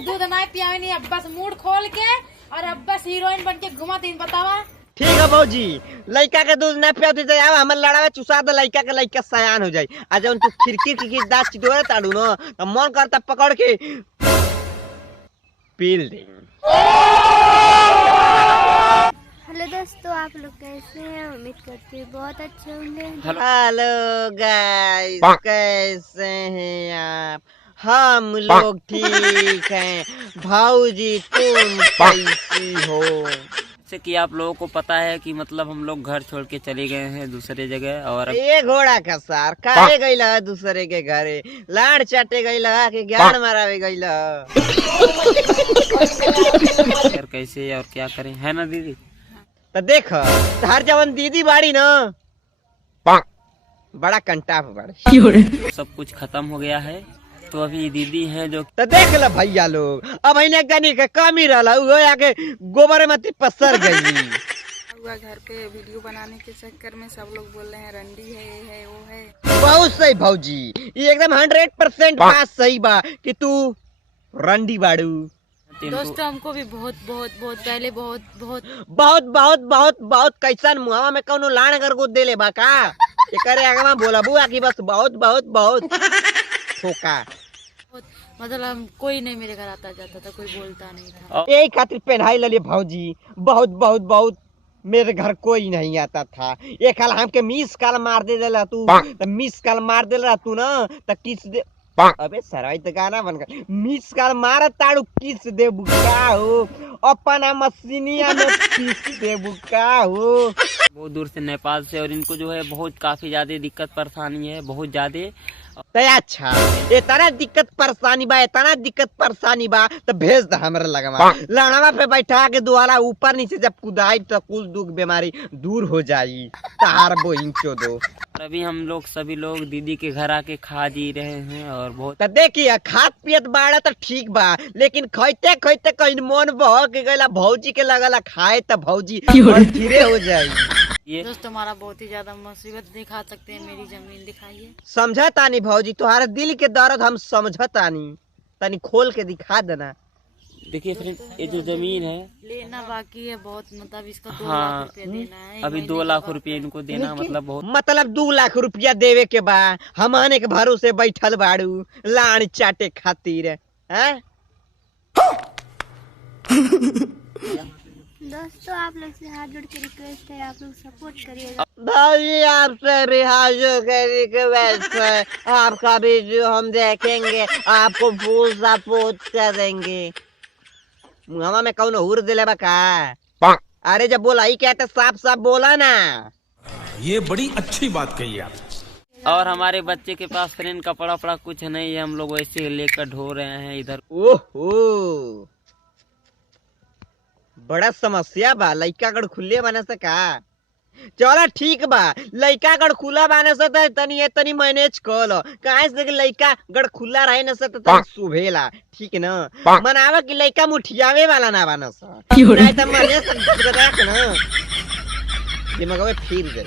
दूध नहीं पियावे नहीं, अब बस मूड खोल के और अब बस हीरोइन बन के घुमा दिन बतावा। ठीक है भौजी, लड़का के दूध न पियाती तो आवा हमर लड़ावे चुसा दे, लड़का के लड़का सयान हो जाई। आज जब तू खिड़की दांत चितोरे ताड़ू न तो मन करता पकड़ के पील दे। हेलो दोस्तों, आप लोग कैसे हैं? उम्मीद करती हूँ बहुत अच्छे होंगे। हेलो गाइस, कैसे हैं आप? हम लोग ठीक हैं। भाऊजी तुम कैसी हो? जैसे कि आप लोगों को पता है कि मतलब हम लोग घर छोड़ के चले गए हैं दूसरे जगह, और ये घोड़ा का सार काहे गईला दूसरे के घरे? लाड़ चाटे गईला कि ज्ञान मारावे गईला? यार कैसे और क्या करें, है ना दीदी? तो देख हर जवन दीदी बाड़ी ना बड़ा कंटाप बाड़ी। सब कुछ खत्म हो गया है, तो अभी दीदी हैं जो तो देख ल भैया लोग, अब इन्हें गनी के कमी रहा वो आके गोबर में पसर गई। हुआ घर पे वीडियो बनाने के चक्कर में सब लोग बोल रहे हैं रंडी है, ये है, वो है। बहुत सही भौजी, ये एकदम 100% बात सही बा कि तू रंडी बाड़ू। दोस्तों हमको भी बहुत बहुत बहुत पहले बहुत बहुत बहुत बहुत बहुत बहुत कैसन मुहावा में कौनो लाण अगर को दे ले बा का एकरे आगे में बोला बुआ की बस बहुत बहुत बहुत ठोका। मतलब कोई नहीं मेरे घर आता जाता था, कोई बोलता नहीं था। यही खातिर पहनाई ललिए भौजी, बहुत बहुत बहुत मेरे घर कोई नहीं आता था। ये कल हमके मिस कॉल मार दे देला तू, तो मिस कॉल मार देला तू ना तो किस दे। अबे सराय तो गाना बन गया, मिस कॉल मार ताड़ू किस दे बुका हो, अपना मशीनिया में किस दे बुका हो। बहुत दूर से नेपाल से, और इनको जो है बहुत काफी ज्यादा दिक्कत परेशानी है, बहुत ज्यादा। तो अच्छा इतना दिक्कत परेशानी बा तो भेज द हमरा लगवा लानावा पे बैठा के दुआला ऊपर नीचे जब कुदाई तो कुल दुख बीमारी दूर हो जाई। तार बो इंचो दो। और अभी हम लोग सभी लोग दीदी के घर आके खा जी रहे हैं, और बहुत तो देखिए खात पियत बाड़ा तो ठीक बा, लेकिन खैते खैते कहीं मन बह के गला भौजी के लगला खाए तो भौजी धीरे हो जाई। दोस्त हमारा बहुत ही ज्यादा मुसीबत दिखा सकते हैं, मेरी जमीन दिखाइए। समझतानी भौजी, तुम्हारे दिल के दर्द हम समझतानी, तनी खोल के दिखा देना। देखिए फ्रेंड, ये जो जमीन है लेना बाकी है बहुत, मतलब इसका 2 हाँ, लाख रुपया देना है। अभी 2 लाख रुपए इनको देना, मतलब बहुत। मतलब 2 लाख रुपया देवे के बा हमाने के भरोसे बैठल बाड़ू लाड़ चाटे खातिर हैं? दोस्तों आप लोग से हाथ जोड़ के रिक्वेस्ट है, आप लोग सपोर्ट करिएगा। भाई आपसे भी हाथ जोड़ के रिक्वेस्ट है, आपका वीडियो हम देखेंगे, आपको फुल सपोर्ट करेंगे। मुहावा में कौन हुर दिले बा का? अरे जब बोला ही क्या तो साफ साफ बोला ना। ये बड़ी अच्छी बात कही आप। और हमारे बच्चे के पास फ्रेंड कपड़ा वपड़ा कुछ नहीं है, हम लोग वैसे लेकर ढो रहे हैं इधर। ओहो बड़ा समस्या बा, लइका अगर खुले बने से का? चलो ठीक बा, लइका अगर खुला बने से तो तनी मैनेज कर लो, काहे से कि लइका अगर खुला रहे न से तो तनी सुभेला, ठीक ना? मनावा कि लइका मुठियावे वाला ना बने से, नहीं तो मने से ना दिमाग फिर दे।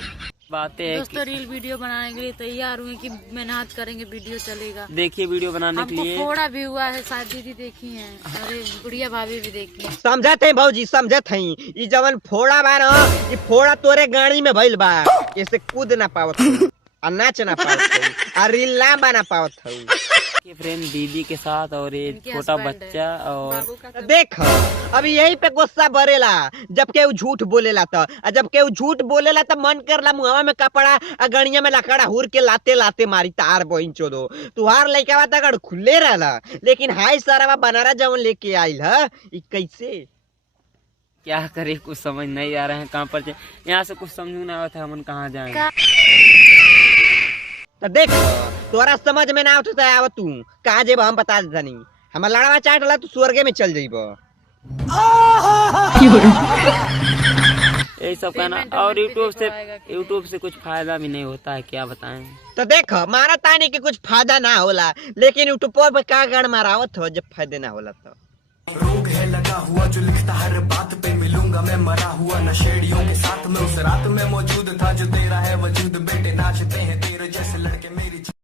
बातें है दोस्तों रील वीडियो बनाने के लिए तैयार हुए कि मेहनत करेंगे, वीडियो चलेगा। देखिए वीडियो बनाने के लिए फोड़ा भी हुआ है, शायद दीदी देखी है, अरे गुड़िया भाभी भी देखी है। समझत है भौजी, समझत है। ई जवन फोड़ा बा ना, ई फोड़ा तोरे गाड़ी में भइल बा, ऐसे कूद ना पावत हूँ और नाच ना पावत हूँ और रील ना बना पावत हूँ। फ्रेंड दीदी के साथ और ये छोटा बच्चा, और देख अभी यही पे गुस्सा भरेला जब के झूठ बोलेला तो, जब के झूठ बोलेला तो मन करला मुहावा में कपड़ा गड़िया में लकड़ा हुर के लाते लाते मारी तार बोइन चोदो। तुहार लइका बात अगर खुले रहला, लेकिन हाय सारा बनारा जवन लेके आइल है, ई कैसे क्या करे, कुछ समझ नहीं आ रहे हैं कहाँ पर यहाँ से कुछ समझ ना आता, हम कहाँ जाएंगे। तो देख तोरा समझ में ना उठता है, तू कहाँ जेब हम बता देता नहीं, हमार लड़वा चाटला तू स्वर्गे में चल जाइब। यही सब कहना, और यूट्यूब से कुछ फायदा भी नहीं होता है, क्या बताएं। तो देख मारा तानी के कुछ फायदा ना होला, लेकिन यूट्यूब पर का गड़ मारावत हो जब फायदे ना होला तो। रोग है लगा हुआ जो लिखता हर बात पे, मिलूंगा मैं मरा हुआ नशेड़ियों के साथ में, उस रात में मौजूद था जो तेरा है वजूद, बेटे नाचते हैं तेरे जैसे लड़के मेरी